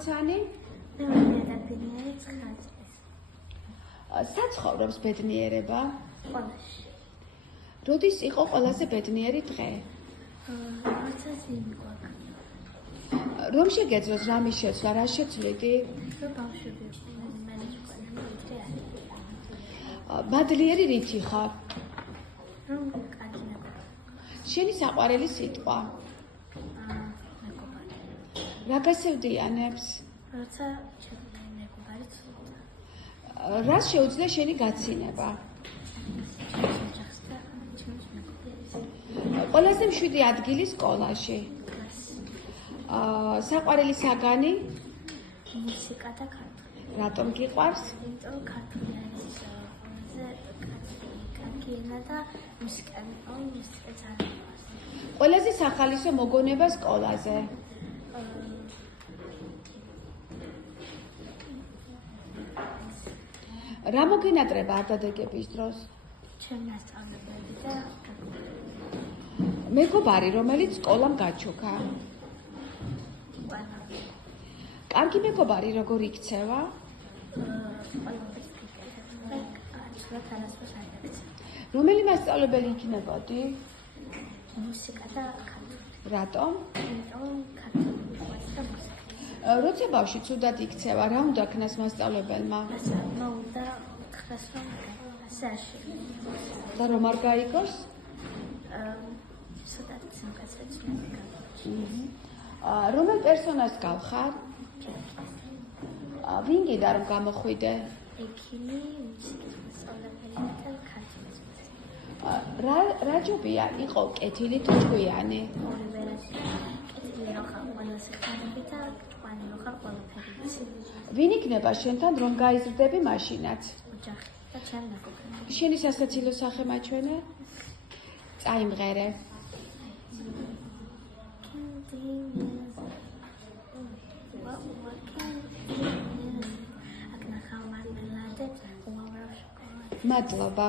როცანი? მე ბედნიერი ცხადს. საცხოვრობს ბედნიერება? ყველაში. როდის იყო ყველაზე ბედნიერი დღე? როცა ზიმი გვაქვს. რომ შეგეძლოს რამის შეცვლა, რა შეცვლიდი? რომ ბავშვები მადლიერი რითი ხარ? რომ კარგი ნაკლებია. შენი საყვარელი სიტყვა? მეგობარი. რა გასევდიანებს? როცა მეგობარი ცუდია. რას შეუძლია შენი გაცინება? ყველაზე მშვიდი ადგილი სკოლაში? საყვარელი საგანი? მუსიკა და ქართული. რატომ გიყვარს? იმიტომ ქართული არის კარგი ენა და მუსიკა ძალიან. ყველაზე სახალისო მოგონება სკოლაზე? რა მოგენატრება არდადეგების დროს? ჩემი მასწავლებლები და მეგობარი, რომელიც სკოლამ გაჩუქა? კარგი მეგობარი როგორ იქცევა? რომელი მასწავლებელი იქნებოდი? მუსიკა და ქართული. რატომ? იმიტომ ქართული და მუსიკა. როცა ბავშვი ცუდად იქცევა, რა უნდა ქნას მასწავლებელმა? უნდა ხდეს რომ ასაში. და რომ არ გაიგოს? ცუდად სიმკაცრეც. რომელ პერსონაჟს გავხარ? ვინ გიდა რომ გამოხვიდე? ექიმი, მუსიკის მასწავლებელი და ქართული. რა ჯობია იყო კეთილი თუ ჭკვიანი? ორივე რაში. კეთილი რო ხარ ყველაზე ხარები და ჭკვიანი რო ხარ ყველაფერი იცი. ვინ იქნება შენთან რომ გაიზრდები მაშინაც? ოჯახი და ჩემი მეგობრები. შენი სასაცილო სახე მაჩვენე? წაიმღერე. მადლობა.